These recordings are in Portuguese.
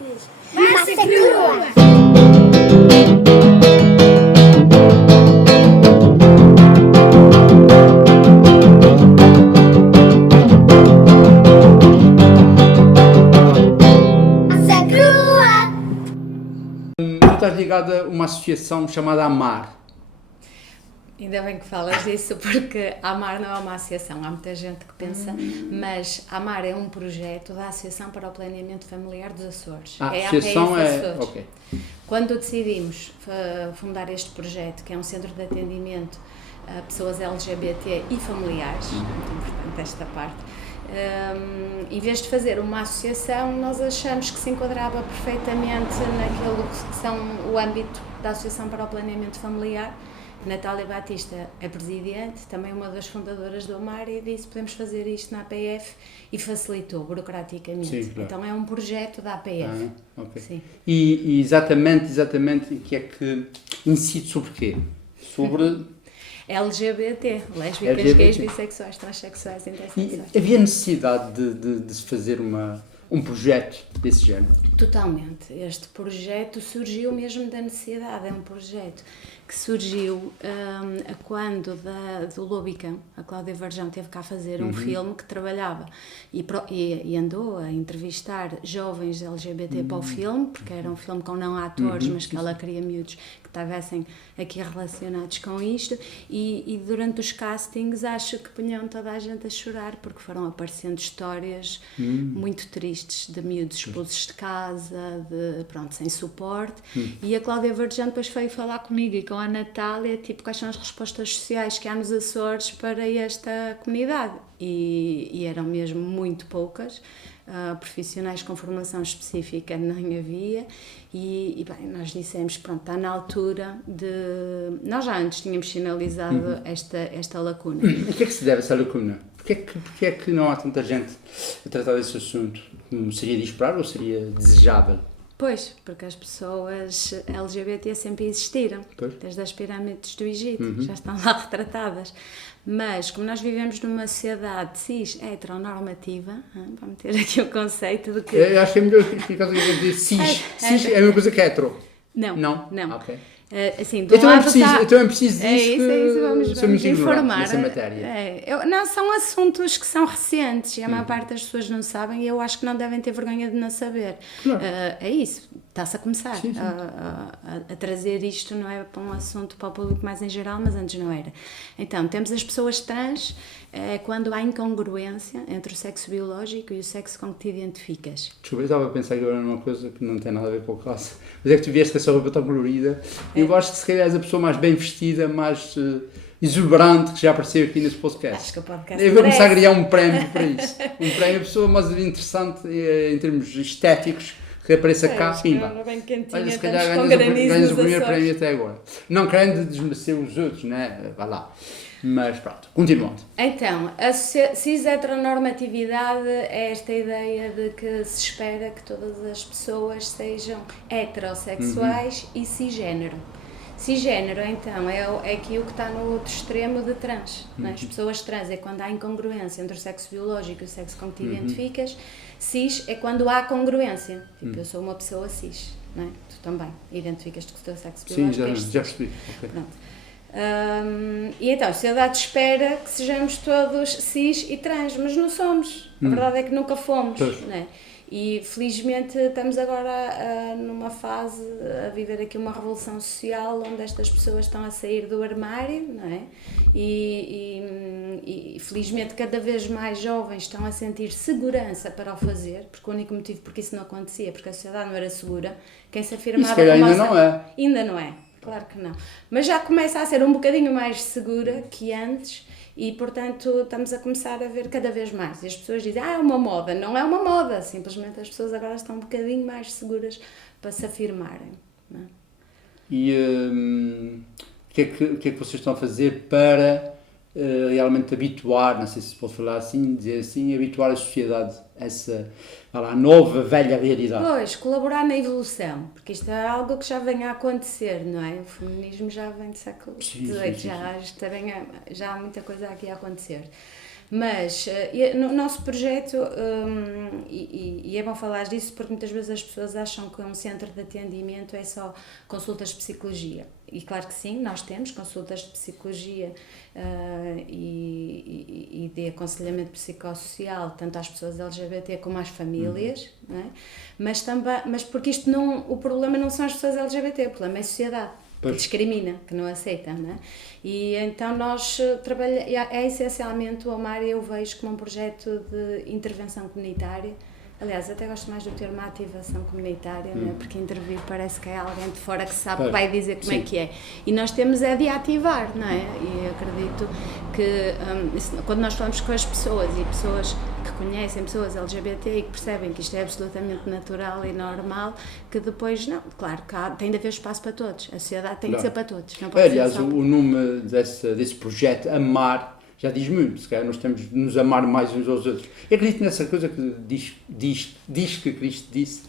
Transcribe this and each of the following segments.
simples. Massa crua! Massa crua! Tu estás ligado a uma associação chamada AMAR. Ainda bem que falas disso, porque a AMAR não é uma associação, há muita gente que pensa, mas a AMAR é um projeto da Associação para o Planeamento Familiar dos Açores. A é associação APF é... Açores. Ok. Quando decidimos fundar este projeto, que é um centro de atendimento a pessoas LGBT e familiares, muito importante esta parte, em vez de fazer uma associação, nós achamos que se enquadrava perfeitamente naquilo que são o âmbito da Associação para o Planeamento Familiar. Natália Batista é presidente, também uma das fundadoras do AMAR, e disse podemos fazer isto na APF e facilitou burocraticamente. Sim, claro. Então é um projeto da APF. Ok. Sim. E exatamente o que é que incide sobre quê? Sobre... LGBT, lésbicas, LGBT. gays, bissexuais, transexuais, E intersexuais. havia necessidade de se fazer um projeto desse género? Totalmente. Este projeto surgiu mesmo da necessidade. É um projeto que surgiu quando do Lobicão, a Cláudia Varjão teve cá fazer um filme que trabalhava e andou a entrevistar jovens LGBT para o filme, porque era um filme com não atores, mas que ela queria miúdos que estivessem aqui relacionados com isto, e durante os castings acho que punham toda a gente a chorar, porque foram aparecendo histórias muito tristes de miúdos expulsos de casa, sem suporte, e a Cláudia Varjão depois veio falar comigo e com a Natália, tipo, quais são as respostas sociais que há nos Açores para esta comunidade, e eram mesmo muito poucas. Profissionais com formação específica nem havia, e bem, nós dissemos, pronto, está na altura de... Nós já antes tínhamos sinalizado esta lacuna. A que é que se deve essa lacuna? Porquê é que não há tanta gente a tratar desse assunto? Seria de esperar ou seria desejável? Pois, porque as pessoas LGBT sempre existiram, Pois. desde as pirâmides do Egito, já estão lá retratadas. Mas, como nós vivemos numa sociedade cis heteronormativa, vamos ter aqui o conceito de que... Eu acho que é melhor explicar o que é dizer cis. Cis é a mesma coisa que hetero. Não. Ok. Assim, Eu também preciso disso, é isso, sou vamos muito ignorante informar. nessa matéria. Não, são assuntos que são recentes e a maior parte das pessoas não sabem, e eu acho que não devem ter vergonha de não saber. Claro. É isso, está-se a começar Sim. a trazer isto, não é para um assunto para o público mais em geral, mas antes não era. Então, temos as pessoas trans, quando há incongruência entre o sexo biológico e o sexo com que te identificas. Desculpa, eu estava a pensar agora numa coisa que não tem nada a ver com a classe. Mas é que tu vieste com essa roupa tão colorida. Eu acho que se calhar és a pessoa mais bem vestida, mais exuberante que já apareceu aqui nesse podcast. Acho que o podcast Eu vou começar a merece. criar um prémio para isso. Um prémio, a pessoa mais interessante em termos estéticos que apareça cá, pimba. Bem quentinha, Olha, se estamos calhar com ganhas granizo o nos primeiro Açores. prémio até agora. Não querendo desmerecer os outros, né? Vá lá. Mas pronto, continuando. Então, a cis-heteronormatividade é esta ideia de que se espera que todas as pessoas sejam heterossexuais e cisgénero. Cisgénero, então, é aqui o que está no outro extremo de trans. Né? As pessoas trans é quando há incongruência entre o sexo biológico e o sexo com que te identificas. Cis é quando há congruência. Tipo, eu sou uma pessoa cis, não é? Tu também identificas-te com o teu sexo Sim, biológico. já percebi. Okay. Pronto. E então a sociedade espera que sejamos todos cis e trans, mas não somos. A verdade é que nunca fomos. Pois. Né? E felizmente estamos agora numa fase a viver aqui uma revolução social onde estas pessoas estão a sair do armário, não é? E felizmente cada vez mais jovens estão a sentir segurança para o fazer, porque o único motivo porque isso não acontecia, porque a sociedade não era segura, quem se afirmava... E se calhar ainda não é. Ainda não é. Claro que não. Mas já começa a ser um bocadinho mais segura que antes e, portanto, estamos a começar a ver cada vez mais. E as pessoas dizem, é uma moda. Não é uma moda. Simplesmente as pessoas agora estão um bocadinho mais seguras para se afirmarem. Não é? E o que é que vocês estão a fazer para realmente habituar, não sei se pode falar assim, dizer assim, habituar a sociedade a essa nova, velha realidade? Pois, colaborar na evolução, porque isto é algo que já vem a acontecer, não é? O feminismo já vem do século XVIII, já há muita coisa aqui a acontecer. Mas no nosso projeto, e é bom falar disso porque muitas vezes as pessoas acham que um centro de atendimento é só consultas de psicologia. E claro que sim, nós temos consultas de psicologia e de aconselhamento psicossocial, tanto às pessoas LGBT como às famílias, não é? Mas porque isto não, o problema não são as pessoas LGBT, o problema é a sociedade. Que discrimina, que não aceita, não é? E então nós trabalhamos, essencialmente o Amar eu vejo como um projeto de intervenção comunitária. Aliás, até gosto mais do termo ativação comunitária, não é? Porque intervir parece que é alguém de fora que sabe, que vai dizer como é que é. E nós temos é de ativar, não é? E acredito que quando nós falamos com as pessoas e pessoas que conhecem pessoas LGBT e que percebem que isto é absolutamente natural e normal, que depois, não, claro, tem de haver espaço para todos. A sociedade tem de ser para todos. Não pode Aliás, ser só... o nome desse projeto, Amar, já diz muito, se calhar nós temos de nos amar mais uns aos outros. Eu acredito nessa coisa que diz que Cristo disse,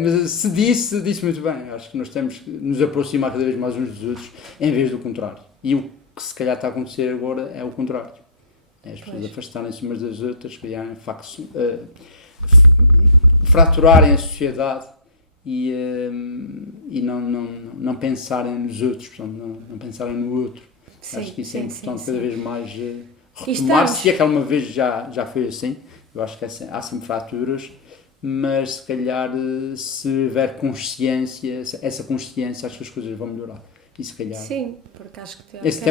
mas se disse muito bem. Acho que nós temos que nos aproximar cada vez mais uns dos outros, em vez do contrário. E o que se calhar está a acontecer agora é o contrário. É as pessoas afastarem-se umas das outras, criarem fraturarem a sociedade e não pensarem nos outros, portanto, não pensarem no outro. Sim, acho que isso é importante cada sim. vez mais retomar, se é que alguma vez já foi assim. Eu acho que há sempre fraturas, mas se calhar se houver consciência, essa consciência, acho que as coisas vão melhorar. E se calhar... Sim, porque acho que... Esse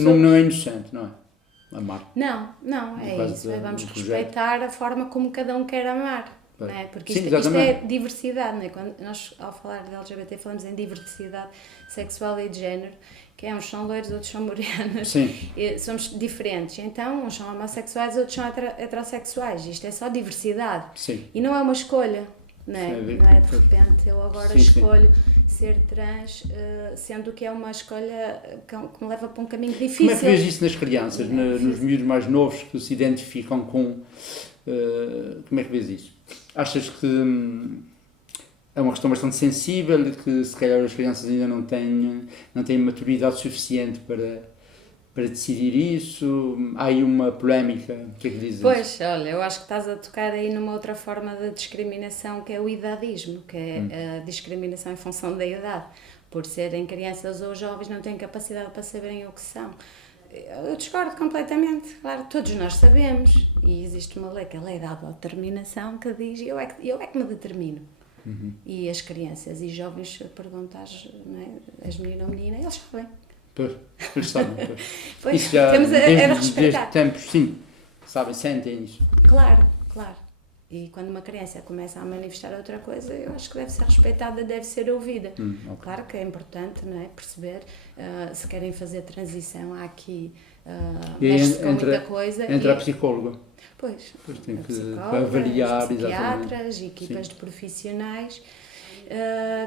nome não é inocente, não é? Amar. Não, é isso. Vamos respeitar a forma como cada um quer amar. Não é? Porque isto é diversidade. Não é? Quando nós, ao falar de LGBT, falamos em diversidade sexual e de género, que uns são loiros, outros são morenos. Somos diferentes. Então, uns são homossexuais, outros são heterossexuais. Isto é só diversidade. Sim. E não é uma escolha. Não é de repente eu agora escolho ser trans, sendo que é uma escolha que me leva para um caminho difícil. Como é que vês isso nas crianças, nos miúdos mais novos que se identificam com... como é que vês isso? Achas que é uma questão bastante sensível e que se calhar as crianças ainda não têm maturidade suficiente para decidir isso? Há aí uma polémica, o que é que dizes? Pois, olha, eu acho que estás a tocar aí numa outra forma de discriminação que é o idadismo, que é a discriminação em função da idade. Por serem crianças ou jovens não têm capacidade para saberem o que são. Eu discordo completamente, claro, todos nós sabemos e existe uma lei, que é a lei da autodeterminação, que diz eu é que me determino. E as crianças e jovens, se perguntares, não é, és menino ou menina, eles sabem. Pois sabem. Pois, isso já temos desde tempos, sim, sabem, sentem isso. Claro. E quando uma criança começa a manifestar outra coisa, eu acho que deve ser respeitada, deve ser ouvida. Okay. Claro que é importante, não é, perceber se querem fazer transição, há aqui mexe com muita coisa. Entra a psicóloga. Pois tem que avaliar, psiquiatras, equipas de profissionais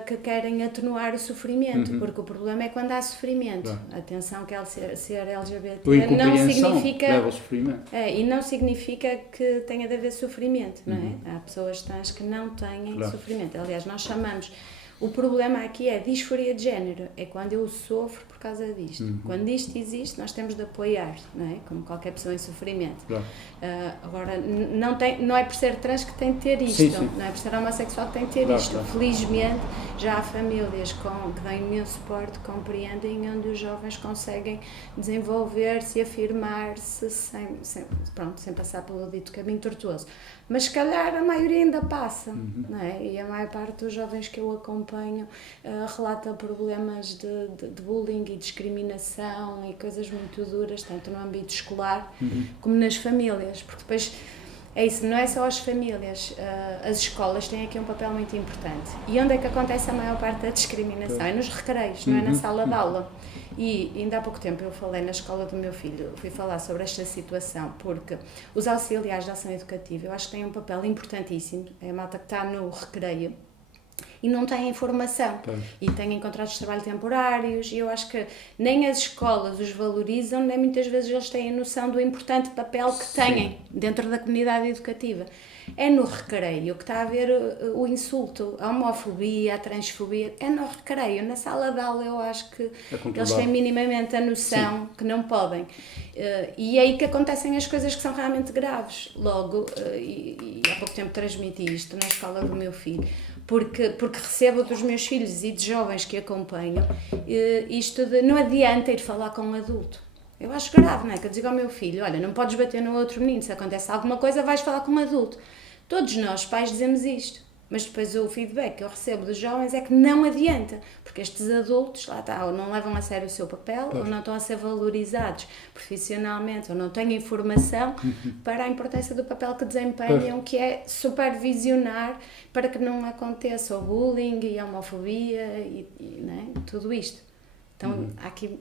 que querem atenuar o sofrimento, porque o problema é quando há sofrimento. Atenção que ser LGBT não significa... leva ao sofrimento. E não significa que tenha de haver sofrimento, não é? Há pessoas trans que não têm sofrimento. Aliás, nós chamamos... O problema aqui é disforia de género, é quando eu sofro por causa disto. Quando isto existe, nós temos de apoiar, não é? Como qualquer pessoa em sofrimento. Agora, não é por ser trans que tem de ter isto, não é por ser homossexual que tem de ter isto. Felizmente, já há famílias que dão imenso suporte, compreendem, onde os jovens conseguem desenvolver-se e afirmar-se sem passar pelo dito caminho tortuoso. Mas se calhar a maioria ainda passa, não é? E a maior parte dos jovens que eu acompanho relata problemas de bullying e discriminação e coisas muito duras, tanto no âmbito escolar como nas famílias, porque depois é isso, não é só as famílias, as escolas têm aqui um papel muito importante. E onde é que acontece a maior parte da discriminação? É nos recreios, não é na sala de aula. E ainda há pouco tempo eu falei na escola do meu filho, fui falar sobre esta situação, porque os auxiliares de ação educativa, eu acho que têm um papel importantíssimo, é a malta que está no recreio, e não têm informação, e têm contratos de trabalho temporários, e eu acho que nem as escolas os valorizam, nem muitas vezes eles têm a noção do importante papel que têm dentro da comunidade educativa. é no recreio que está a haver o insulto, a homofobia, a transfobia, é no recreio. Na sala de aula eu acho que eles têm minimamente a noção que não podem. E é aí que acontecem as coisas que são realmente graves. Logo, e há pouco tempo transmiti isto na escola do meu filho, porque recebo dos meus filhos e de jovens que acompanham isto de não adianta ir falar com um adulto. Eu acho grave, não é? Que eu digo ao meu filho, olha, não podes bater no outro menino, se acontece alguma coisa vais falar com um adulto. Todos nós, pais, dizemos isto, mas depois o feedback que eu recebo dos jovens é que não adianta, porque estes adultos, lá está, ou não levam a sério o seu papel, ou não estão a ser valorizados profissionalmente, ou não têm informação para a importância do papel que desempenham, que é supervisionar para que não aconteça o bullying e a homofobia e não é? Tudo isto. Então, há aqui...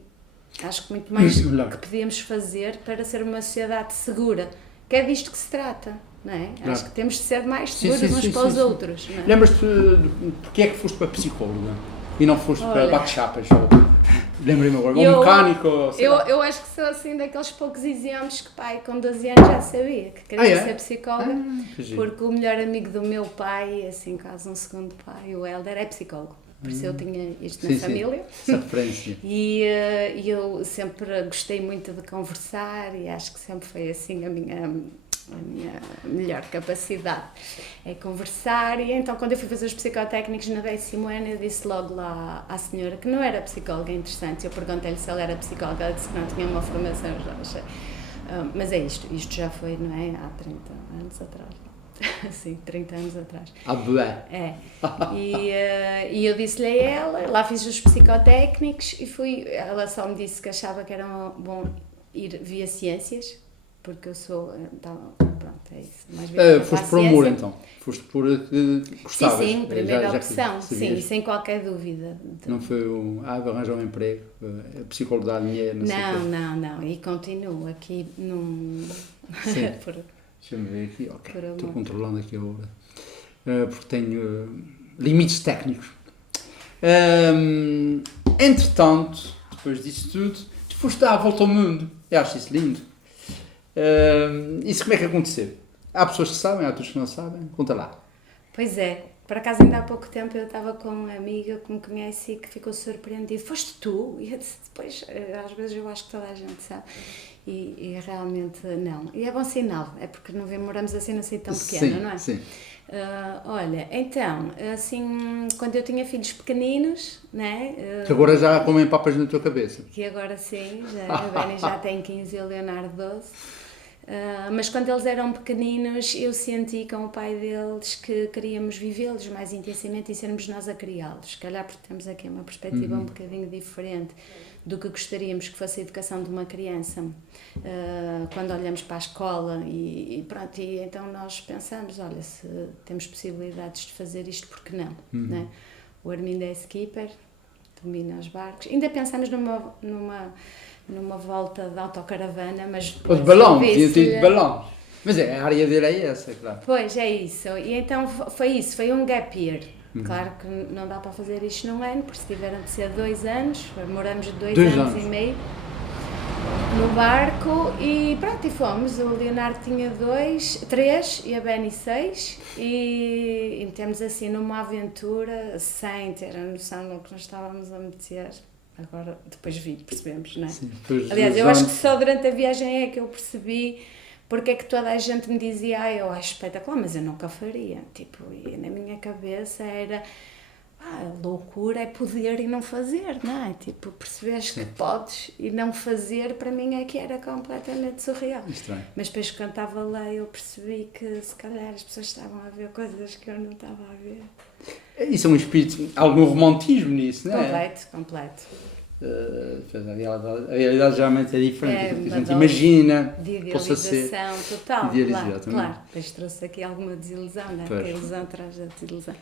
Acho que muito mais que podíamos fazer para ser uma sociedade segura, que é disto que se trata, não é? Claro. Acho que temos de ser mais seguros uns para os outros. Não é? Lembras-te de porque é que foste para psicóloga e não foste para bate-chapas? Lembrei-me agora, ou mecânico? Eu acho que sou assim daqueles poucos exemplos que pai com 12 anos já sabia que queria ser psicóloga, porque o melhor amigo do meu pai, assim quase um segundo pai, o Helder, é psicólogo. Por isso eu tinha isto na família. Essa referência. E eu sempre gostei muito de conversar e acho que sempre foi assim a minha melhor capacidade é conversar. E então quando eu fui fazer os psicotécnicos no 10º ano eu disse logo lá à senhora que não era psicóloga, interessante, eu perguntei-lhe se ela era psicóloga, ela disse que não tinha uma formação, já achei. Mas é isto já foi, não é, há 30 anos atrás. Sim, 30 anos atrás. É. E eu disse-lhe a ela, lá fiz os psicotécnicos e fui, ela só me disse que achava que era bom ir via ciências, porque eu sou, então, pronto, é isso. Foste por amor então? Foste por gostavas? Sim, primeira opção, sim, sem qualquer dúvida. Então, não foi vou arranjar um emprego, a psicóloga dá dinheiro, não, e continuo aqui num... Sim. Deixa-me ver aqui, ok, estou controlando aqui a hora, porque tenho limites técnicos. Entretanto, depois disso tudo, tu foste dar a volta ao mundo, eu acho isso lindo. Isso como é que aconteceu? Há pessoas que sabem, há outras que não sabem, conta lá. Pois é, por acaso ainda há pouco tempo eu estava com uma amiga que me conhece e que ficou surpreendida, foste tu? E eu disse, depois, às vezes eu acho que toda a gente sabe. E realmente não. E é bom sinal, é porque não moramos assim num sítio tão pequeno, não é? Sim. Olha, então, assim, quando eu tinha filhos pequeninos, né? Que agora já comem papas na tua cabeça. Que agora sim, a Benny já tem 15 e o Leonardo 12. Mas quando eles eram pequeninos, eu senti com o pai deles que queríamos vivê-los mais intensamente e sermos nós a criá-los. Se calhar porque temos aqui uma perspectiva um bocadinho diferente do que gostaríamos que fosse a educação de uma criança, quando olhamos para a escola e pronto, e então nós pensamos, olha, se temos possibilidades de fazer isto, por que não? Né? O Armindo é skipper, domina os barcos, ainda pensamos numa volta de autocaravana, mas... Ou de balão, tinha tido de balão. Mas a área dele é essa, claro. Pois, é isso. E então foi isso, foi um gap year. Claro que não dá para fazer isto num ano, porque se tiveram de ser 2 anos, demoramos 2 anos e meio no barco e pronto, e fomos. O Leonardo tinha 3 e a Benny 6 e temos assim numa aventura sem ter a noção do que nós estávamos a meter. Agora, depois percebemos, não é? Sim, aliás, eu acho que só durante a viagem é que eu percebi porque é que toda a gente me dizia, eu acho espetacular, mas eu nunca faria. Tipo, e na minha cabeça era, loucura é poder e não fazer, não é? Tipo, percebes que podes e não fazer, para mim é que era completamente surreal. Estranho. Mas depois quando estava lá eu percebi que se calhar as pessoas estavam a ver coisas que eu não estava a ver. Isso é um espírito, algum romantismo nisso, não é? Completo. A realidade geralmente é diferente, a gente imagina, possa ser total, idealizar, claro. Depois trouxe aqui alguma desilusão, não é? Porque a ilusão traz a desilusão.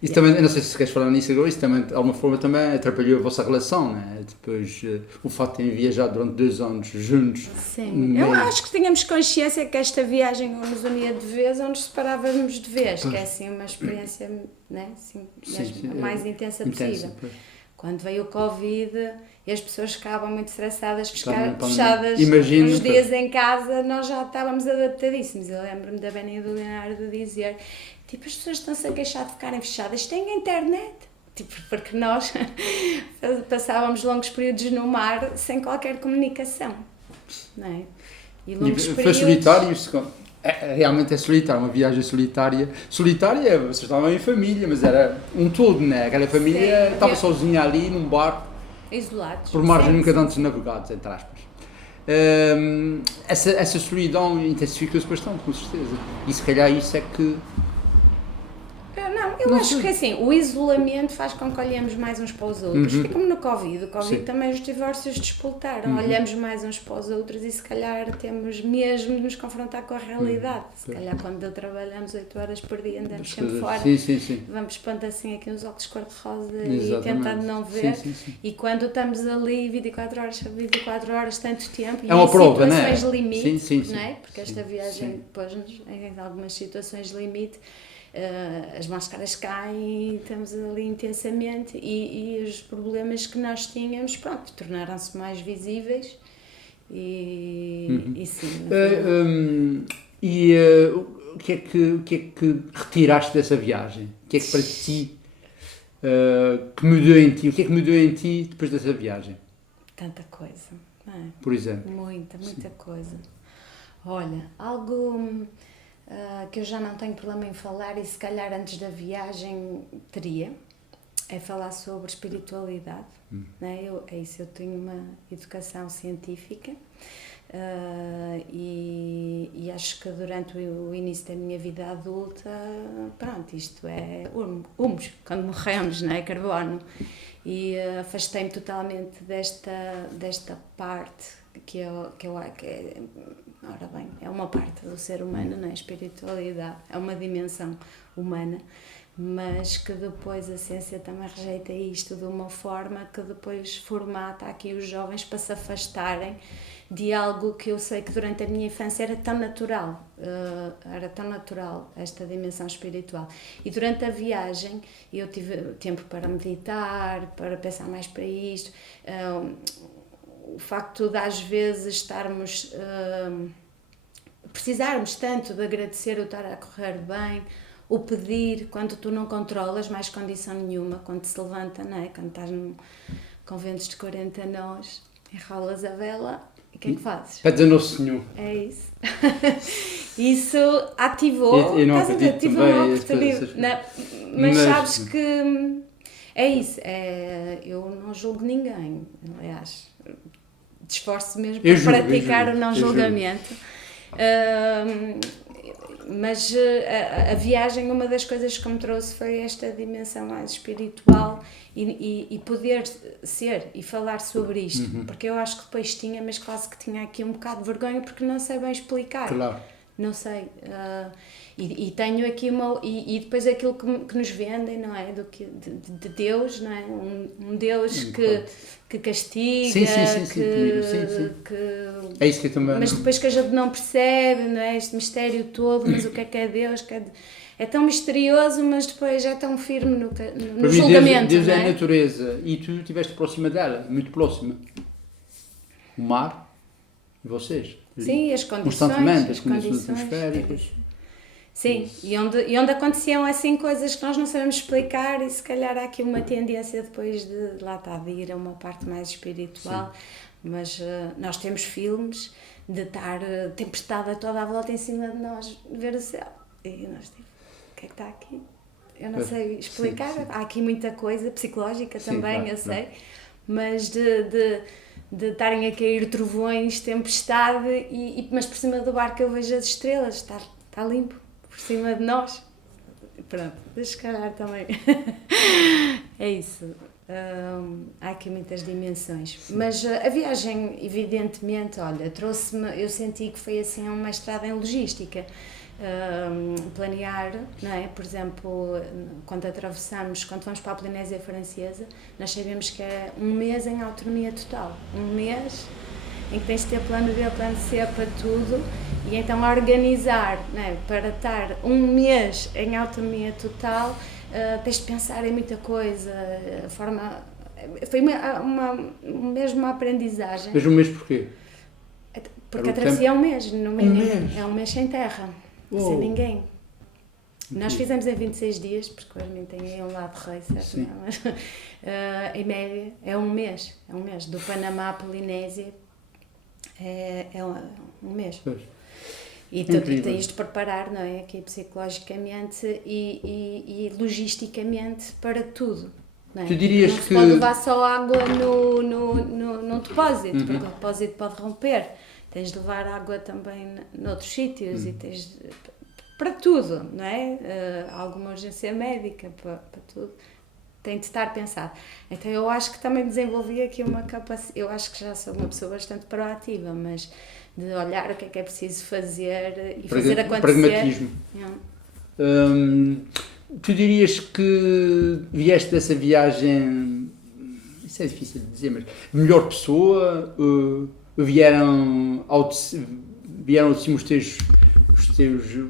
Isso também, eu não sei se queres falar nisso agora, isso também, de alguma forma, também atrapalhou a vossa relação, não é? Depois, o facto de terem viajado durante 2 anos juntos. Sim, eu acho que tínhamos consciência que esta viagem ou nos unia de vez ou nos separávamos de vez, que é assim uma experiência, né? Assim, mais intensa possível. Quando veio o Covid e as pessoas ficavam muito estressadas, Também, fechadas imagino uns que- dias em casa, nós já estávamos adaptadíssimos. Eu lembro-me da Beni e do Leonardo dizer, tipo, as pessoas estão-se a queixar de ficarem fechadas, têm internet. Tipo, porque nós passávamos longos períodos no mar sem qualquer comunicação, não é? E longos Foi períodos... solitário, realmente é solitário, uma viagem solitária. Solitária, vocês estavam em família, mas era um todo, né? Aquela família Sim. estava sozinha ali num barco, Isolados. por margem Sim, nunca sim. antes navegados, entre aspas. Essa solidão intensifica-se bastante, com certeza. E se calhar isso é que... Não, eu Não acho sei. que assim, o isolamento faz com que olhemos mais uns para os outros. Foi como no Covid. O Covid Sim. também os divórcios despoltaram. Olhamos mais uns para os outros e se calhar temos mesmo de nos confrontar com a realidade. Se calhar quando trabalhamos 8 horas por dia, andamos sempre fora. Sim, sim, sim. Vamos pondo assim aqui uns óculos cor-de-rosa e Exatamente. tentando não ver. Sim, sim, sim. E quando estamos ali 24 horas sobre 24 horas, tanto tempo, e É uma em prova, não é? situações limite, Sim, sim, sim. não é? Porque esta Sim, viagem sim. pôs-nos em algumas situações limite. As máscaras caem, estamos ali intensamente e os problemas que nós tínhamos, pronto, tornaram-se mais visíveis e sim. no final- O que é que retiraste dessa viagem? O que é que para ti que mudou em ti? O que é que mudou em ti depois dessa viagem, Tanta coisa, não é? por exemplo? Muita coisa. Olha, algo que eu já não tenho problema em falar e se calhar antes da viagem teria, é falar sobre espiritualidade. Né? Eu tenho uma educação científica e acho que durante o início da minha vida adulta, pronto, isto é humus, quando morremos, não é? Carbono. E afastei-me totalmente desta parte que é, ora bem, é uma parte do ser humano, não é? A espiritualidade é uma dimensão humana, mas que depois a ciência também rejeita isto de uma forma que depois formata aqui os jovens para se afastarem de algo que eu sei que durante a minha infância era tão natural, esta dimensão espiritual. E durante a viagem eu tive tempo para meditar, para pensar mais para isto. O facto de às vezes estarmos, precisarmos tanto de agradecer o estar a correr bem, o pedir quando tu não controlas mais condição nenhuma, quando se levanta, não é? Quando estás com ventos de 40 nós, enrolas a vela e o que é que fazes? Pede a Nosso Senhor. É isso. Isso ativou, Eu não estás a ver, acredito tive também uma em essas oportunidade, coisas. mas Mas- sabes que é isso, eu não julgo ninguém, aliás, esforço mesmo Eu para julgo, eu praticar julgo, o não eu julgo. julgamento. Mas a viagem, uma das coisas que me trouxe foi esta dimensão mais espiritual e poder ser e falar sobre isto, porque eu acho que depois tinha, mas quase que tinha aqui um bocado de vergonha porque não sei bem explicar. Claro. Não sei. E tenho aqui e depois aquilo que nos vendem, não é? De Deus, não é? Um Deus que castiga, Sim, comigo, sim. que É isso que eu também... mas depois que a gente não percebe, não é? Este mistério todo, mas o que é Deus? É tão misterioso, mas depois é tão firme no Para mim, julgamento, Deus não é é? a natureza e tu estiveste próxima dela, muito próxima. O mar e vocês. Sim, as condições, Constantemente, as as condições condições. atmosféricas. Sim, e onde aconteciam assim coisas que nós não sabemos explicar e se calhar há aqui uma tendência depois de lá está, de ir a uma parte mais espiritual, mas nós temos filmes de estar tempestade a toda a volta em cima de nós, ver o céu, e nós tipo, o que é que está aqui? Eu não sei explicar, sim. há aqui muita coisa psicológica Sim, também, claro, eu sei, claro. mas de estarem a cair trovões, tempestade, mas por cima do barco eu vejo as estrelas, está limpo, por cima de nós. Pronto, deixa calhar também. É isso. Há aqui muitas dimensões. Mas a viagem, evidentemente, olha, trouxe-me, eu senti que foi assim uma estrada em logística. Planear, não é? Por exemplo, quando vamos para a Polinésia Francesa, nós sabemos que é um mês em autonomia total. Um mês em que tens de ter plano B, plano C para tudo, e então organizar, não é? Para estar um mês em autonomia total, tens de pensar em muita coisa, foi mesmo uma aprendizagem. Mas um mês porquê? Porque a Era o travessia é um mês, no mínimo. mês? É um mês sem terra, Uou. sem ninguém. Nós Incrível. fizemos em 26 dias, porque o Armin tem aí um lado rei, certo? Sim. Não, mas, em média, é um mês. É um mês. Do Panamá à Polinésia é um mês. Pois. E tu Incrível. tens de preparar, não é? Aqui psicologicamente e logisticamente para tudo. Não é? Tu dirias não se que- pode levar só água num depósito, porque o depósito pode romper. Tens de levar água também noutros sítios e tens para tudo, não é? Alguma urgência médica, para tudo. Tem de estar pensado. Então eu acho que também desenvolvi aqui uma capacidade, eu acho que já sou uma pessoa bastante proativa, mas de olhar o que é preciso fazer e fazer acontecer. Pragmatismo. Yeah. Tu dirias que vieste dessa viagem, isso é difícil de dizer, mas melhor pessoa? Vieram ao de cima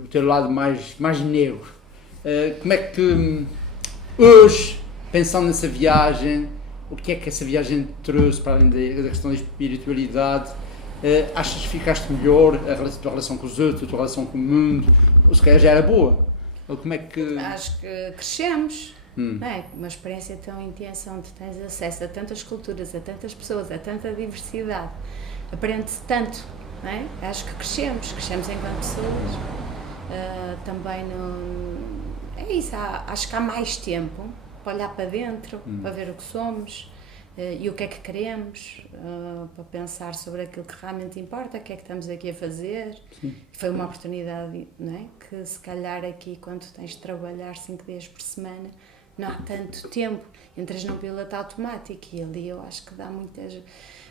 o teu lado mais negro? Como é que hoje, pensando nessa viagem, o que é que essa viagem te trouxe para além da questão da espiritualidade? Achas que ficaste melhor, a tua relação com os outros, a tua relação com o mundo, ou se calhar já era boa? Ou como é que... Acho que crescemos, não é? Uma experiência tão intensa onde tens acesso a tantas culturas, a tantas pessoas, a tanta diversidade, aprende-se tanto, não é? Acho que crescemos enquanto pessoas, também é isso, acho que há mais tempo para olhar para dentro, para ver o que somos e o que é que queremos, para pensar sobre aquilo que realmente importa, o que é que estamos aqui a fazer. Sim. Foi uma oportunidade, não é? Que se calhar aqui, quando tens de trabalhar 5 dias por semana, não há tanto tempo, entras num piloto automático e ali eu acho que dá muitas...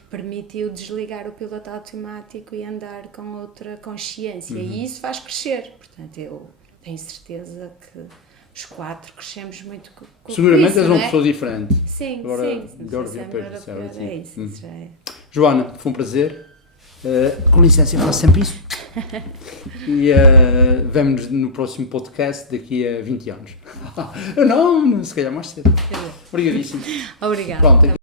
permitiu desligar o piloto automático e andar com outra consciência e isso faz crescer, portanto eu tenho certeza que os 4 crescemos muito com Seguramente isso, és uma não é? pessoa diferente. Sim, Agora, sim. melhor Se ver é depois, melhor ou sabe, pior, assim. é isso já é. Joana, foi um prazer. Com licença, eu faço sempre isso. E vemo-nos no próximo podcast daqui a 20 anos. Não, se calhar mais cedo. Obrigadíssimo. Obrigada. Pronto,